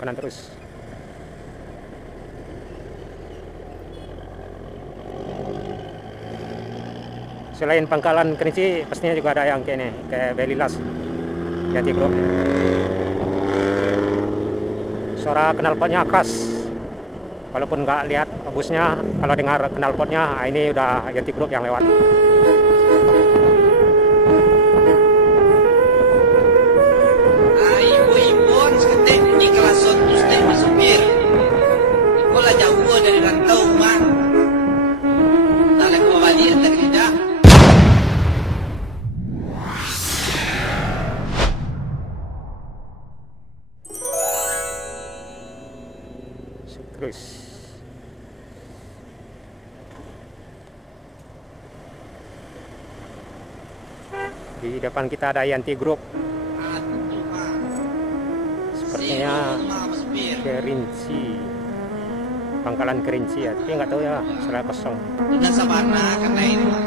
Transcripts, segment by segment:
kanan terus. Selain Pangkalan Kerinci, pastinya juga ada yang kayak ini, kayak Belilas, Yanti Group. Suara knalpotnya khas. Walaupun nggak lihat busnya, kalau dengar knalpotnya, ini udah Yanti Group yang lewat. Dari rantau mah, tak kembali tidak. Terus di depan kita ada Yanti Group, sepertinya Kerinci, Pangkalan Kerinci ya, tapi nggak tahu ya, salah kosong. Dengan sabana karena ini mah.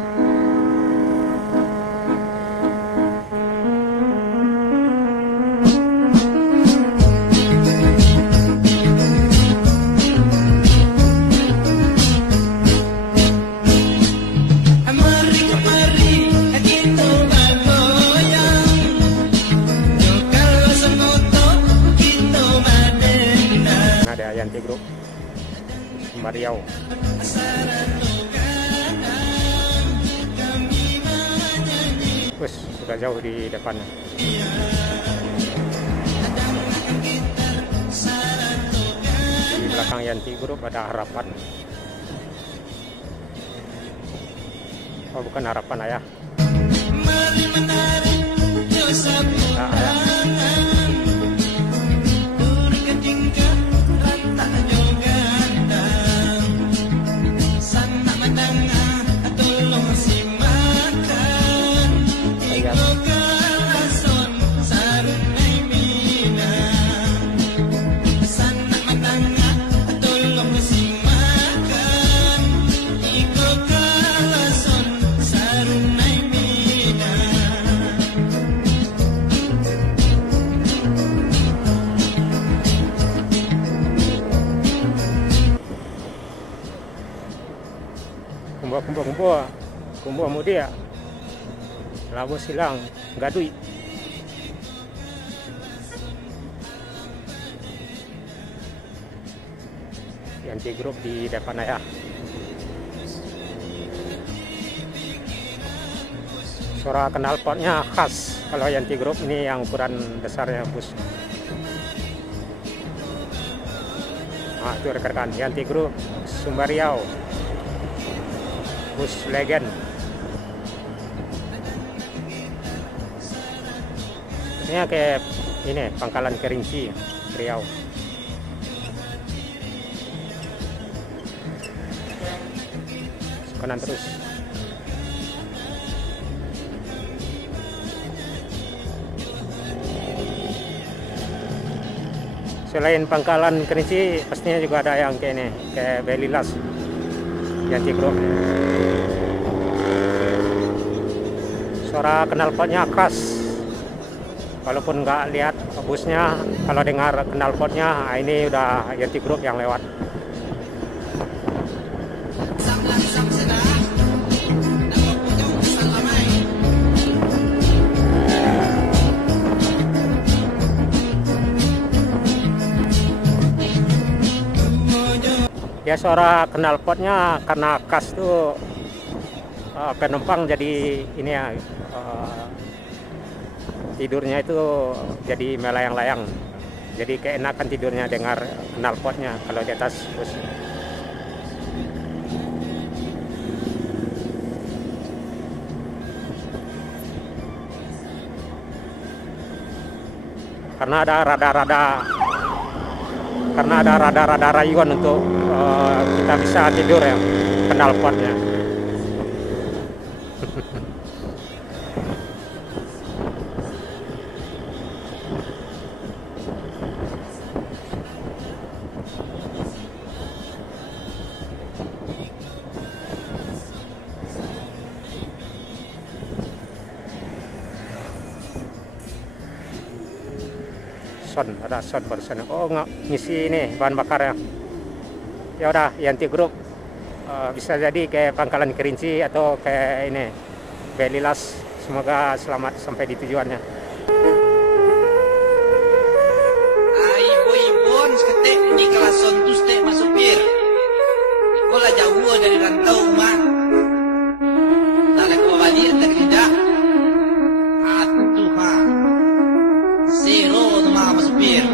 Ada Yanti Group Mariau. Wes, sudah jauh di depannya. Di belakang Yanti Group ada Harapan. Oh, bukan Harapan Ayah. Nah, Ayah. Kumbua mudia labo silang gadui. Yanti Group di depan Ayah. Suara knalpotnya khas kalau Yanti Group ini, yang ukuran besarnya bus. Nah, itu rekan-rekan Yanti Group Sumber Riau, bus legend. Ini kayak ini Pangkalan Kerinci Riau. Kanan terus. Selain Pangkalan Kerinci, pastinya juga ada yang kayak ini, kayak Belilas, Yanti Group. Suara knalpotnya khas. Walaupun nggak lihat busnya, kalau dengar knalpotnya, ini udah Yanti Group yang lewat. Ya, suara knalpotnya karena khas tuh penumpang jadi ini ya, tidurnya itu jadi melayang-layang, jadi keenakan tidurnya dengar knalpotnya kalau di atas bus. Karena ada rada-rada rayuan untuk kita bisa tidur ya, knalpotnya. ada son barusan. Oh nggak ngisi ini bahan bakarnya. Ya udah Yanti Group, bisa jadi kayak Pangkalan Kerinci atau kayak ini Belilas. Semoga selamat sampai di tujuannya. Ibu-ibun seketik di kelason tu stek masuk pir. Ikolah jauh dari rantau mak. Dalam kembali antar tidak. Atuh ha. Zero tu mah masuk pir.